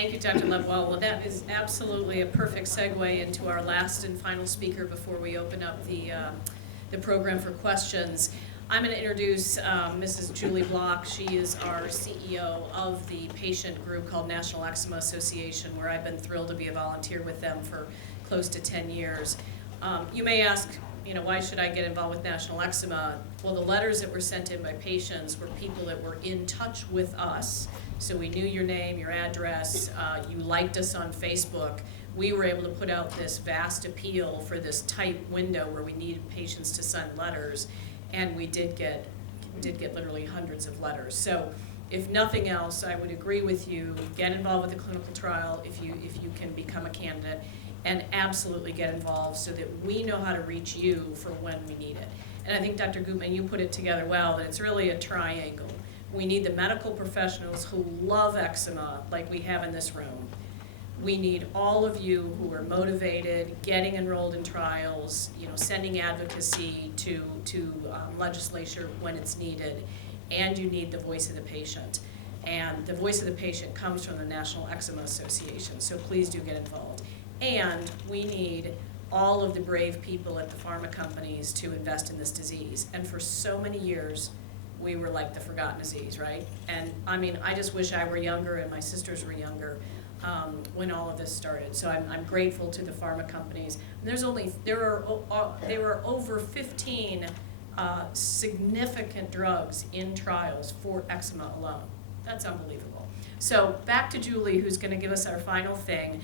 Thank you, Dr. Lebwell. Well, that is absolutely a perfect segue into our last and final speaker before we open up the program for questions. I'm going to introduce Mrs. Julie Block. She is our CEO of the patient group called National Eczema Association, where I've been thrilled to be a volunteer with them for close to 10 years. You may ask, why should I get involved with National Eczema? Well, the letters that were sent in by patients were people that were in touch with us. So we knew your name, your address, you liked us on Facebook. We were able to put out this vast appeal for this tight window where we needed patients to send letters, and we did get literally hundreds of letters. So if nothing else, I would agree with you, get involved with the clinical trial if you can become a candidate, and absolutely get involved so that we know how to reach you for when we need it. And I think, Dr. Gutman, you put it together well, that it's really a triangle. We need the medical professionals who love eczema like we have in this room. We need all of you who are motivated, getting enrolled in trials, sending advocacy to legislature when it's needed, and you need the voice of the patient. And the voice of the patient comes from the National Eczema Association, so please do get involved. And we need all of the brave people at the pharma companies to invest in this disease. And for so many years, we were like the forgotten disease, right? And I just wish I were younger and my sisters were younger when all of this started. So I'm grateful to the pharma companies. There were over 15 significant drugs in trials for eczema alone. That's unbelievable. So back to Julie, who's going to give us our final thing.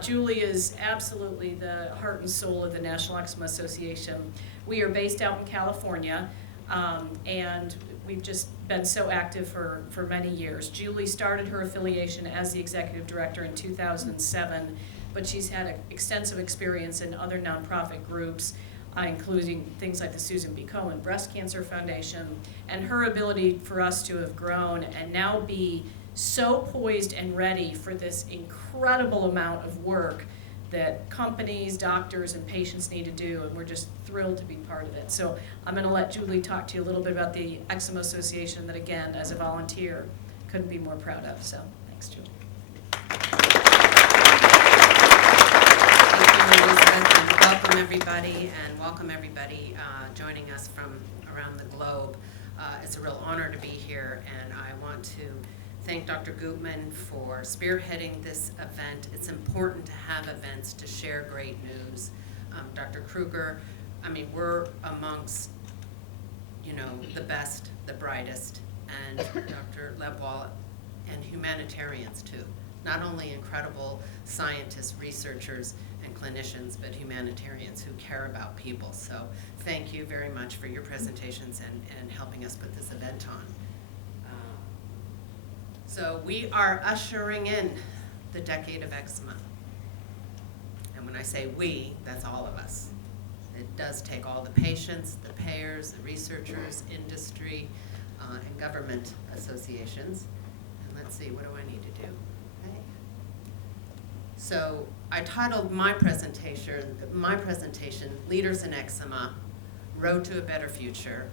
Julie is absolutely the heart and soul of the National Eczema Association. We are based out in California, and we've just been so active for many years. Julie started her affiliation as the executive director in 2007, but she's had extensive experience in other nonprofit groups, including things like the Susan B. Komen Breast Cancer Foundation, and her ability for us to have grown and now be so poised and ready for this incredible amount of work that companies, doctors, and patients need to do, and we're just thrilled to be part of it. So I'm going to let Julie talk to you a little bit about the Eczema Association that, again, as a volunteer, couldn't be more proud of. So thanks, Julie. Thank you, Elizabeth, and welcome everybody joining us from around the globe. It's a real honor to be here, and I want to thank Dr. Gutman for spearheading this event. It's important to have events to share great news. Dr. Kruger, we're amongst, the best, the brightest, and Dr. Lebwell, and humanitarians too. Not only incredible scientists, researchers, and clinicians, but humanitarians who care about people. So thank you very much for your presentations and helping us put this event on. So we are ushering in the decade of eczema. And when I say we, that's all of us. It does take all the patients, the payers, the researchers, industry, and government associations. And let's see, what do I need to do? Okay. So I titled my presentation, Leaders in Eczema, Road to a Better Future,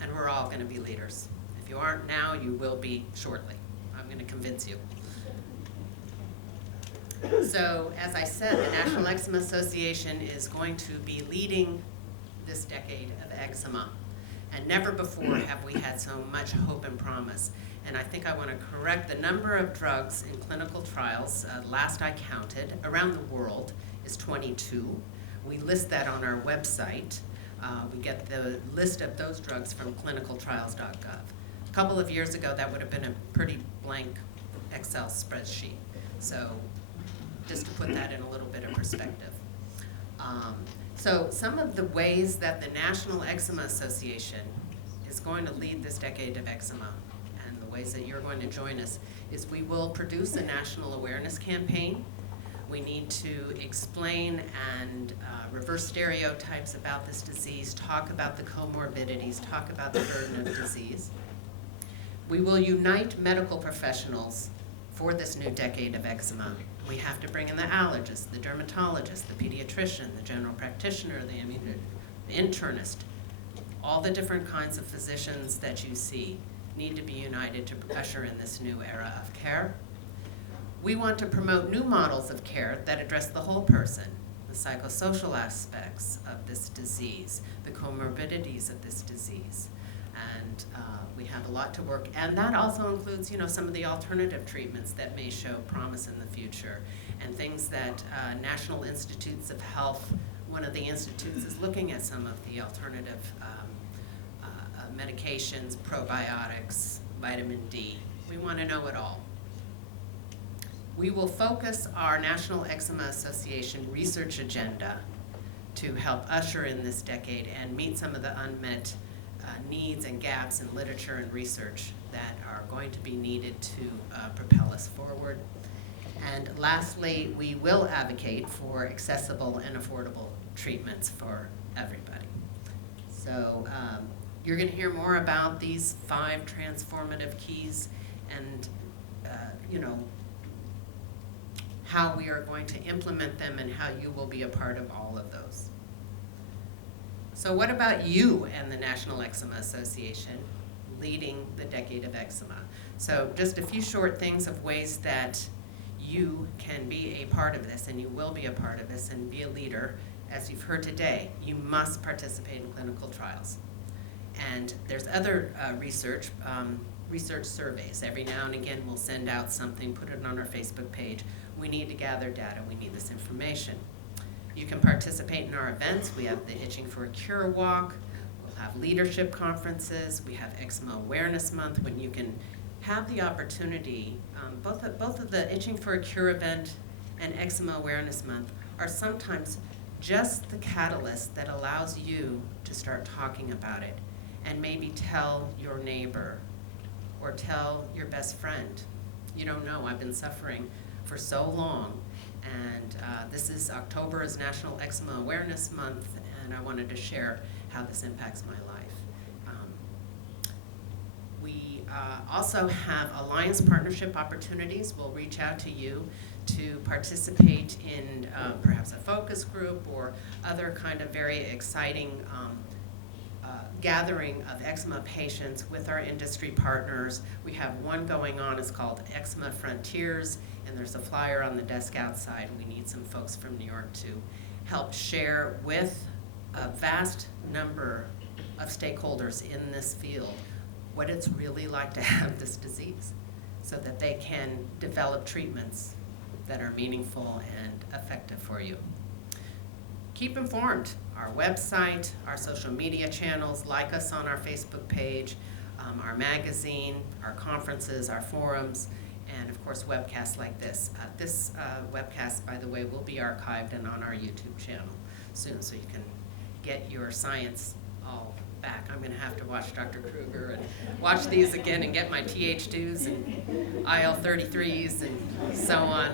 and we're all going to be leaders. If you aren't now, you will be shortly. I'm going to convince you. So, as I said, the National Eczema Association is going to be leading this decade of eczema. And never before have we had so much hope and promise. And I think I want to correct the number of drugs in clinical trials. Last I counted, around the world, is 22. We list that on our website. We get the list of those drugs from clinicaltrials.gov. A couple of years ago, that would have been a pretty blank Excel spreadsheet. So just to put that in a little bit of perspective. So some of the ways that the National Eczema Association is going to lead this decade of eczema, and the ways that you're going to join us, is we will produce a national awareness campaign. We need to explain and reverse stereotypes about this disease, talk about the comorbidities, talk about the burden of disease. We will unite medical professionals for this new decade of eczema. We have to bring in the allergist, the dermatologist, the pediatrician, the general practitioner, the internist. All the different kinds of physicians that you see need to be united to usher in this new era of care. We want to promote new models of care that address the whole person, the psychosocial aspects of this disease, the comorbidities of this disease. And we have a lot to work, and that also includes, some of the alternative treatments that may show promise in the future, and things that National Institutes of Health, one of the institutes is looking at some of the alternative medications, probiotics, vitamin D. We want to know it all. We will focus our National Eczema Association research agenda to help usher in this decade and meet some of the unmet needs and gaps in literature and research that are going to be needed to propel us forward. And lastly, we will advocate for accessible and affordable treatments for everybody. So you're going to hear more about these 5 transformative keys and, how we are going to implement them and how you will be a part of all of those. So what about you and the National Eczema Association leading the Decade of Eczema? So just a few short things of ways that you can be a part of this, and you will be a part of this and be a leader. As you've heard today, you must participate in clinical trials. And there's other research surveys. Every now and again we'll send out something, put it on our Facebook page. We need to gather data, we need this information. You can participate in our events. We have the Itching for a Cure walk, we'll have leadership conferences, we have Eczema Awareness Month when you can have the opportunity, both of the Itching for a Cure event and Eczema Awareness Month are sometimes just the catalyst that allows you to start talking about it and maybe tell your neighbor or tell your best friend. You don't know, I've been suffering for so long, and October is National Eczema Awareness Month, and I wanted to share how this impacts my life. We also have alliance partnership opportunities. We'll reach out to you to participate in perhaps a focus group or other kind of very exciting gathering of eczema patients with our industry partners. We have one going on, it's called Eczema Frontiers, and there's a flyer on the desk outside. We need some folks from New York to help share with a vast number of stakeholders in this field what it's really like to have this disease so that they can develop treatments that are meaningful and effective for you. Keep informed. Our website, our social media channels, like us on our Facebook page, our magazine, our conferences, our forums, and of course webcasts like this. This webcast, by the way, will be archived and on our YouTube channel soon, so you can get your science all back. I'm going to have to watch Dr. Kruger and watch these again and get my TH2s and IL-33s and so on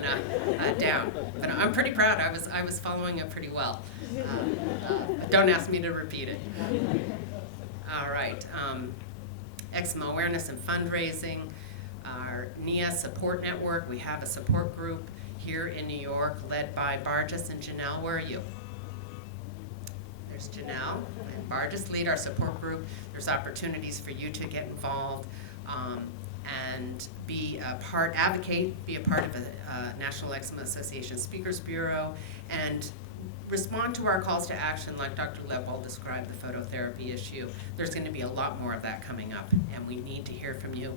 down. But I'm pretty proud. I was following it pretty well. Don't ask me to repeat it. All right. Eczema awareness and fundraising. Our NIA support network. We have a support group here in New York led by Barges and Janelle. Where are you? There's Janelle and Barges lead our support group. There's opportunities for you to get involved and be a part, advocate, be a part of the National Eczema Association Speakers Bureau, and respond to our calls to action like Dr. Lebwold described the phototherapy issue. There's going to be a lot more of that coming up, and we need to hear from you.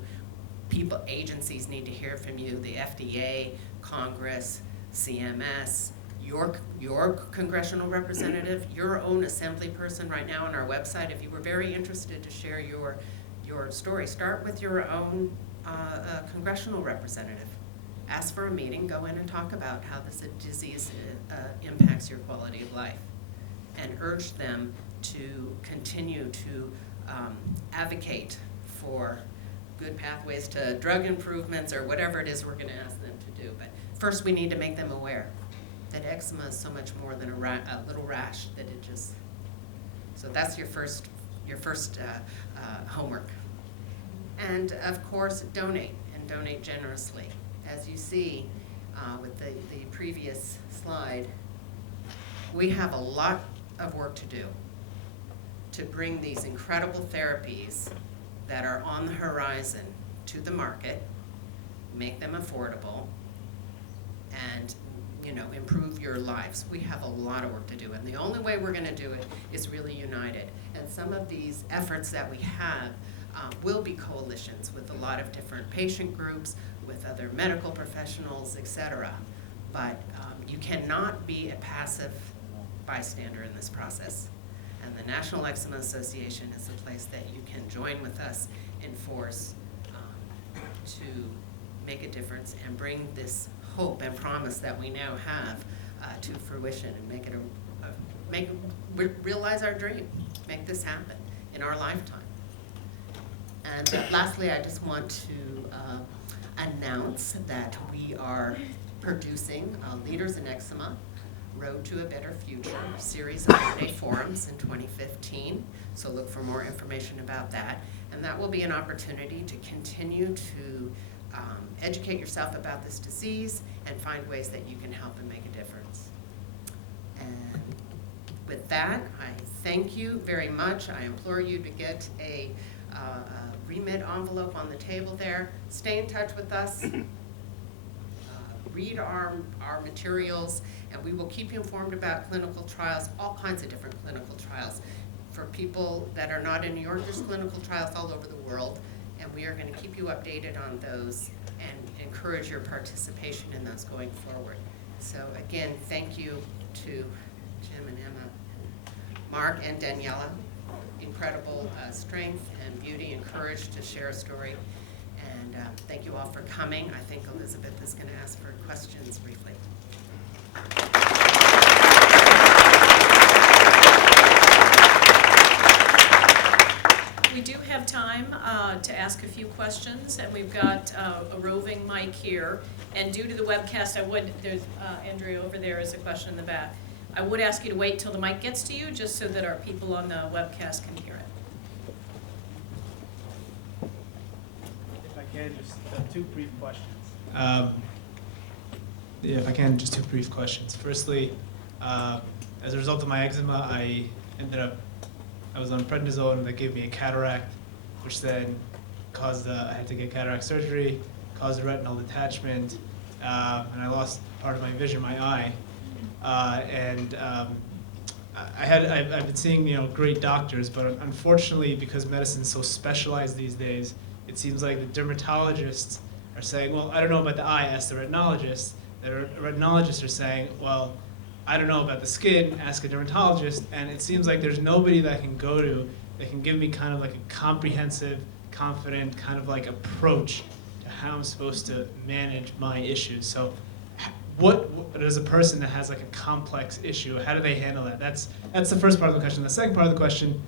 Agencies need to hear from you, the FDA, Congress, CMS, your congressional representative, your own assembly person right now on our website. If you were very interested to share your story, start with your own congressional representative. Ask for a meeting, go in and talk about how this disease impacts your quality of life, and urge them to continue to advocate for good pathways to drug improvements or whatever it is we're going to ask them to do. But first we need to make them aware that eczema is so much more than a little rash that it just, so that's your first homework. And of course, donate, and donate generously. As you see with the previous slide, we have a lot of work to do to bring these incredible therapies that are on the horizon to the market, make them affordable, and improve your lives. We have a lot of work to do, and the only way we're going to do it is really united. And some of these efforts that we have will be coalitions with a lot of different patient groups, with other medical professionals, etc. But you cannot be a passive bystander in this process. And the National Eczema Association is a place that you can join with us in force to make a difference and bring this hope and promise that we now have to fruition, and realize our dream, make this happen in our lifetime. And lastly, I just want to announce that we are producing Leaders in Eczema, Road to a Better Future series of one-day forums in 2015. So look for more information about that. And that will be an opportunity to continue to educate yourself about this disease and find ways that you can help and make a difference. And with that, I thank you very much. I implore you to get a remit envelope on the table there. Stay in touch with us. Read our materials, and we will keep you informed about clinical trials, all kinds of different clinical trials. For people that are not in New York, there's clinical trials all over the world, and we are going to keep you updated on those and encourage your participation in those going forward. So again, thank you to Jim and Emma, Mark and Daniela. Incredible strength and beauty and courage to share a story. And thank you all for coming. I think Elizabeth is going to ask for questions briefly. We do have time to ask a few questions, and we've got a roving mic here. And due to the webcast, there's Andrea over there is a question in the back. I would ask you to wait till the mic gets to you, just so that our people on the webcast can hear it. If I can, just two brief questions. If I can, just two brief questions. Firstly, as a result of my eczema, I was on prednisone that gave me a cataract, which then caused I had to get cataract surgery, caused a retinal detachment, and I lost part of my vision, my eye. I've been seeing great doctors, but unfortunately, because medicine's so specialized these days, it seems like the dermatologists are saying, well, I don't know about the eye, ask the retinologist. The retinologists are saying, well, I don't know about the skin, ask a dermatologist. And it seems like there's nobody that I can go to that can give me kind of like a comprehensive, confident kind of like approach to how I'm supposed to manage my issues. So what does a person that has like a complex issue, how do they handle that? That's the first part of the question. The second part of the question,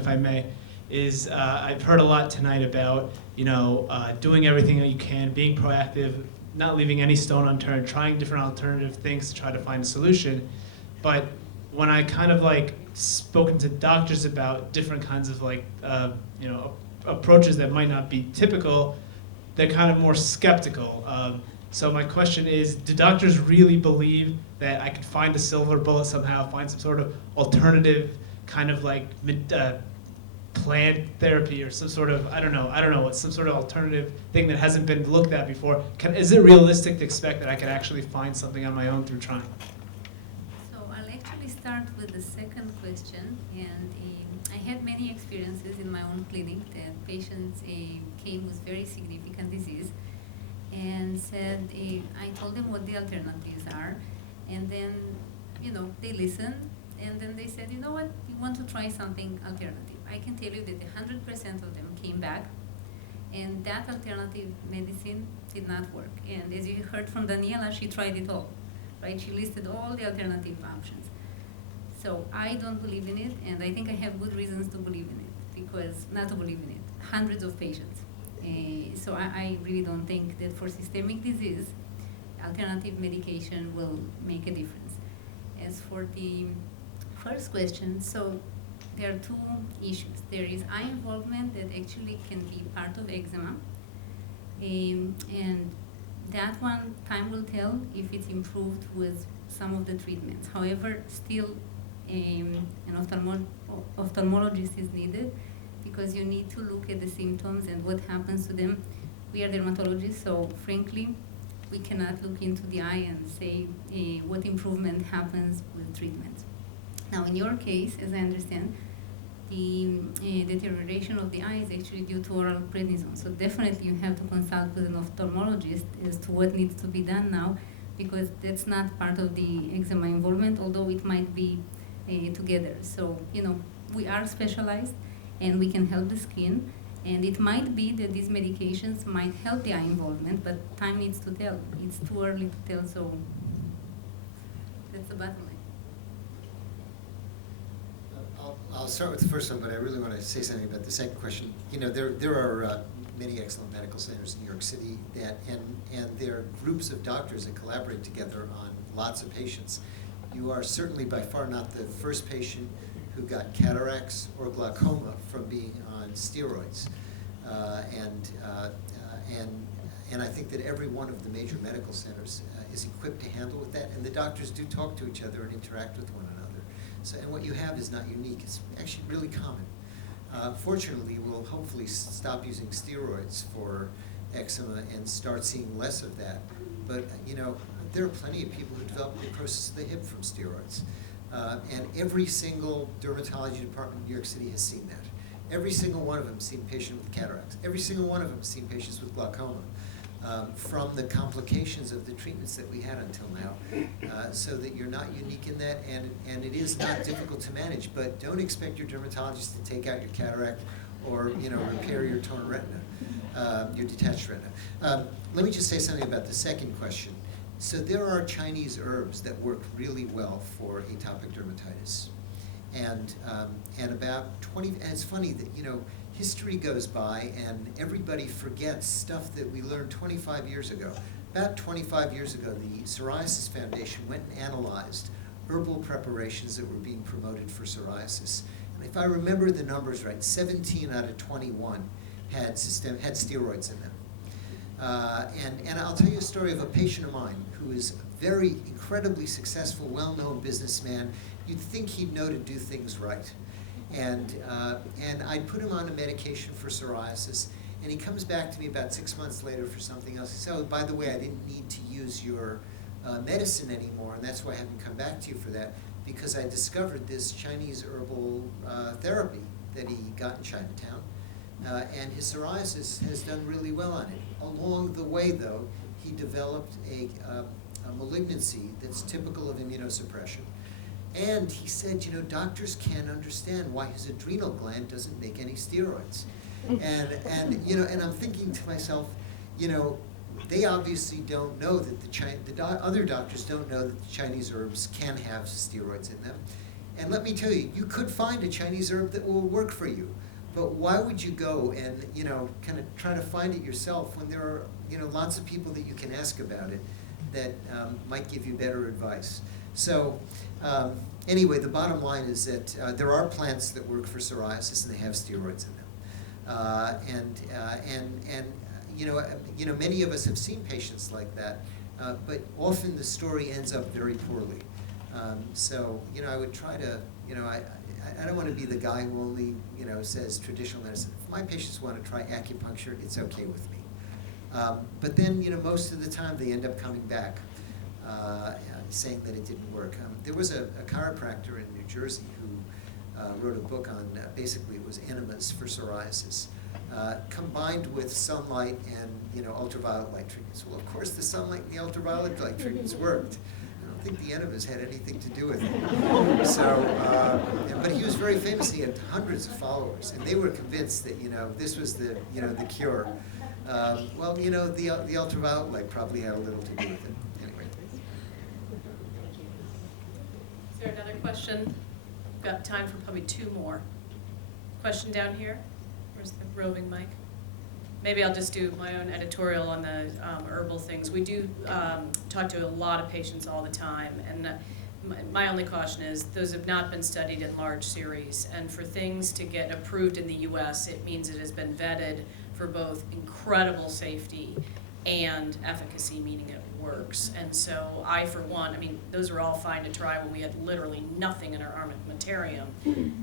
if I may, is I've heard a lot tonight about doing everything that you can, being proactive, not leaving any stone unturned, trying different alternative things to try to find a solution. But when I kind of like spoken to doctors about different kinds of like approaches that might not be typical, they're kind of more skeptical. So my question is, do doctors really believe that I could find a silver bullet somehow, find some sort of alternative kind of like plant therapy or some sort of, I don't know, what's some sort of alternative thing that hasn't been looked at before? Is it realistic to expect that I could actually find something on my own through trying? So I'll actually start with the second question, and I had many experiences in my own clinic that patients came with very significant disease and said, I told them what the alternatives are, and then, they listened, and then they said, you know what, you want to try something alternative. I can tell you that 100% of them came back, and that alternative medicine did not work. And as you heard from Daniela, she tried it all, right? She listed all the alternative options. So I don't believe in it, and I think I have good reasons to believe in it, because not to believe in it, hundreds of patients. So I really don't think that for systemic disease, alternative medication will make a difference. As for the first question, so there are two issues. There is eye involvement that actually can be part of eczema, and that one, time will tell if it's improved with some of the treatments. However, still an ophthalmologist is needed, because you need to look at the symptoms and what happens to them. We are dermatologists, so frankly, we cannot look into the eye and say what improvement happens with treatment. Now, in your case, as I understand, the deterioration of the eye is actually due to oral prednisone. So definitely you have to consult with an ophthalmologist as to what needs to be done now, because that's not part of the eczema involvement, although it might be together. So, we are specialized and we can help the skin. And it might be that these medications might help the eye involvement, but time needs to tell. It's too early to tell, so that's the bottom line. I'll start with the first one, but I really want to say something about the second question. There are many excellent medical centers in New York City and there are groups of doctors that collaborate together on lots of patients. You are certainly by far not the first patient who got cataracts or glaucoma from being on steroids. And I think that every one of the major medical centers is equipped to handle with that, and the doctors do talk to each other and interact with one another. So, and what you have is not unique, it's actually really common. Fortunately, we'll hopefully stop using steroids for eczema and start seeing less of that. But, there are plenty of people who develop necrosis of the hip from steroids. And every single dermatology department in New York City has seen that. Every single one of them has seen patients with cataracts. Every single one of them has seen patients with glaucoma from the complications of the treatments that we had until now. So that you're not unique in that, and it is not difficult to manage. But don't expect your dermatologist to take out your cataract or repair your torn retina, your detached retina. Let me just say something about the second question. So there are Chinese herbs that work really well for atopic dermatitis. And about 20, and it's funny that, history goes by and everybody forgets stuff that we learned 25 years ago. About 25 years ago, the Psoriasis Foundation went and analyzed herbal preparations that were being promoted for psoriasis. And if I remember the numbers right, 17 out of 21 had steroids in them. And I'll tell you a story of a patient of mine who is a very incredibly successful, well-known businessman. You'd think he'd know to do things right. And I'd put him on a medication for psoriasis, and he comes back to me about 6 months later for something else. He said, oh, by the way, I didn't need to use your medicine anymore, and that's why I haven't come back to you for that, because I discovered this Chinese herbal therapy that he got in Chinatown. And his psoriasis has done really well on it. Along the way, though, he developed a malignancy that's typical of immunosuppression. And he said, doctors can't understand why his adrenal gland doesn't make any steroids. And I'm thinking to myself, they obviously don't know that the other doctors don't know that the Chinese herbs can have steroids in them. And let me tell you, you could find a Chinese herb that will work for you. But why would you go and, kind of try to find it yourself when there are, lots of people that you can ask about it that might give you better advice? So anyway, the bottom line is that there are plants that work for psoriasis and they have steroids in them. Many of us have seen patients like that, but often the story ends up very poorly. So, I would try to, I don't want to be the guy who only, says traditional medicine. If my patients want to try acupuncture, it's okay with me. But then, most of the time they end up coming back saying that it didn't work. There was a chiropractor in New Jersey who wrote a book on, basically it was enemas for psoriasis, combined with sunlight and, ultraviolet light treatments. Well, of course, the sunlight and the ultraviolet light treatments worked. I don't think the enemas had anything to do with it. So, but he was very famous. He had hundreds of followers, and they were convinced that this was the the cure. Well, the ultraviolet light probably had a little to do with it. Anyway. Is there another question? We've got time for probably two more. Question down here. Where's the roving mic? Maybe I'll just do my own editorial on the herbal things. We do talk to a lot of patients all the time, and my only caution is those have not been studied in large series, and for things to get approved in the US, it means it has been vetted for both incredible safety and efficacy, meaning it works. And so I, for one, those are all fine to try when we had literally nothing in our armamentarium,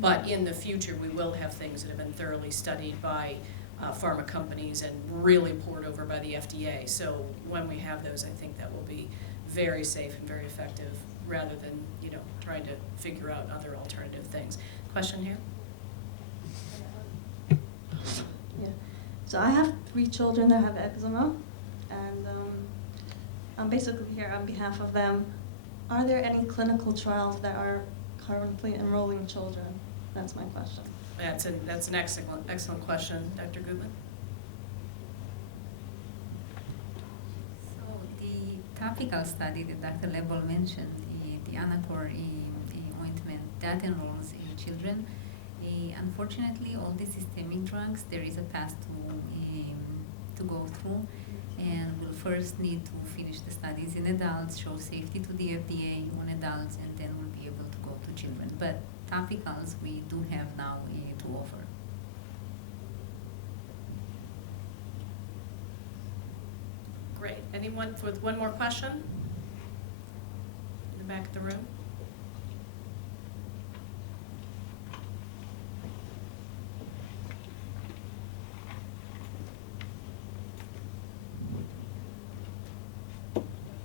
but in the future we will have things that have been thoroughly studied by pharma companies and really poured over by the FDA. So when we have those, I think that will be very safe and very effective, rather than, you know, trying to figure out other alternative things. Question here? Yeah. So I have 3 children that have eczema, and I'm basically here on behalf of them. Are there any clinical trials that are currently enrolling children? That's my question. That's an excellent question, Dr. Goodman. So the topical study that Dr. Lebel mentioned, the Anacor ointment, that enrolls in children. Unfortunately, all the systemic drugs, there is a path to go through, and we'll first need to finish the studies in adults, show safety to the FDA on adults, and then we'll be able to go to children. But topicals we do have now to offer. Great. Anyone with one more question? In the back of the room?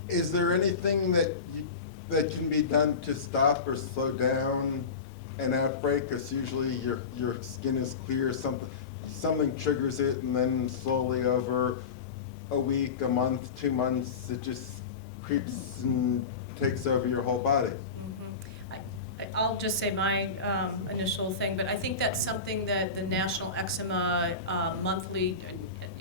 Is there anything that can be done to stop or slow down an outbreak? Because usually your skin is clear, something triggers it, and then slowly over a week, a month, 2 months, it just creeps and takes over your whole body. I'll just say my initial thing, but I think that's something that the National Eczema monthly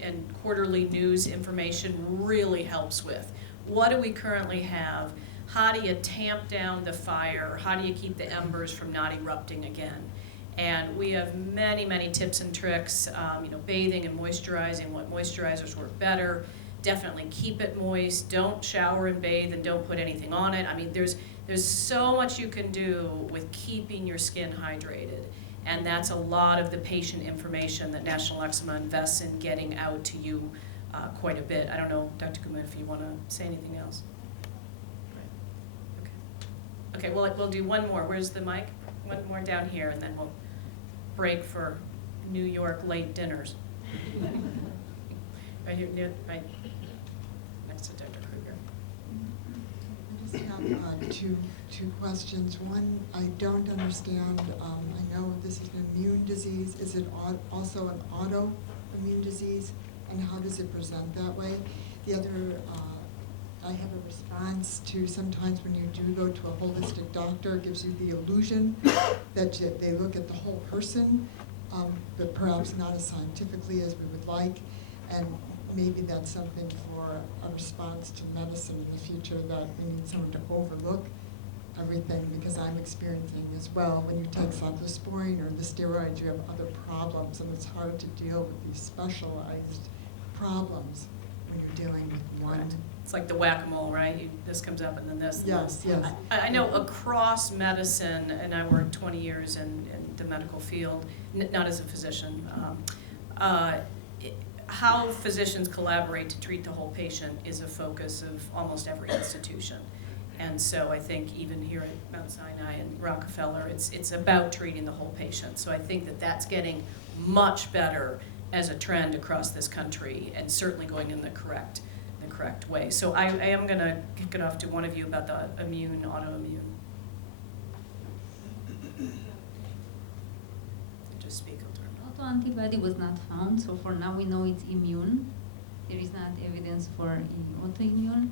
and quarterly news information really helps with. What do we currently have? How do you tamp down the fire? How do you keep the embers from not erupting again? And we have many, many tips and tricks, you know, bathing and moisturizing, what moisturizers work better. Definitely keep it moist. Don't shower and bathe and don't put anything on it. I mean, there's so much you can do with keeping your skin hydrated. And that's a lot of the patient information that National Eczema invests in getting out to you quite a bit. I don't know, Dr. Guma, if you want to say anything else. Okay, well, we'll do one more. Where's the mic? One more down here, and then we'll break for New York late dinners. Right here, right next to Dr. Kruger. I just have two questions. One, I don't understand. I know this is an immune disease. Is it also an autoimmune disease? And how does it present that way? The other, I have a response to sometimes when you do go to a holistic doctor, it gives you the illusion that they look at the whole person, but perhaps not as scientifically as we would like. And maybe that's something for a response to medicine in the future, that we need someone to overlook everything, because I'm experiencing as well. When you take cyclosporine or the steroids, you have other problems, and it's hard to deal with these specialized problems when you're dealing with one. Correct. It's like the whack-a-mole, right? This comes up and then this. And Yes, this. yes. I know across medicine, and I worked 20 years in the medical field, not as a physician, how physicians collaborate to treat the whole patient is a focus of almost every institution. And so I think even here at Mount Sinai and Rockefeller, it's about treating the whole patient. So I think that that's getting much better as a trend across this country, and certainly going in the correct way. So I am going to kick it off to one of you about the autoimmune. Just speak a little. Autoantibody was not found, so for now we know it's immune. There is not evidence for autoimmune.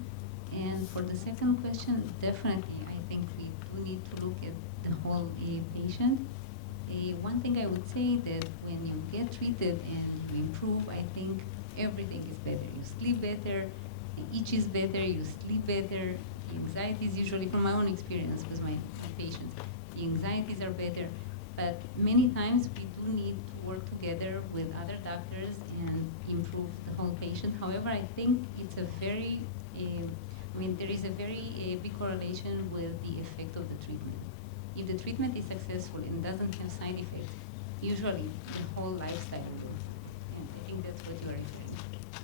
And for the second question, definitely, I think we do need to look at the whole patient. One thing I would say that when you get treated and you improve, I think everything is better. You sleep better, the itch is better, you sleep better, the anxieties usually, from my own experience with my patients, the anxieties are better. But many times we do need to work together with other doctors and improve the whole patient. However, I think it's a very, there is a very big correlation with the effect of the treatment. If the treatment is successful and doesn't have side effects, usually the whole lifestyle will. And I think that's what you are referring to.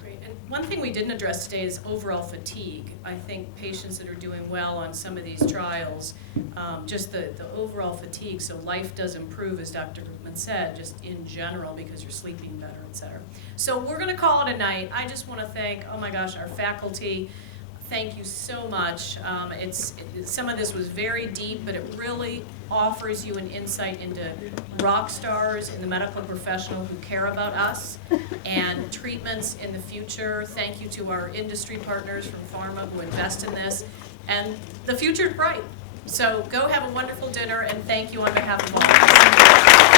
Great. And one thing we didn't address today is overall fatigue. I think patients that are doing well on some of these trials, just the overall fatigue, so life does improve, as Dr. Goodman said, just in general because you're sleeping better, et cetera. So we're gonna call it a night. I just wanna thank, oh my gosh, our faculty. Thank you so much. Some of this was very deep, but it really offers you an insight into rock stars in the medical professional who care about us and treatments in the future. Thank you to our industry partners from pharma who invest in this. And the future's bright. So go have a wonderful dinner, and thank you on behalf of all of us.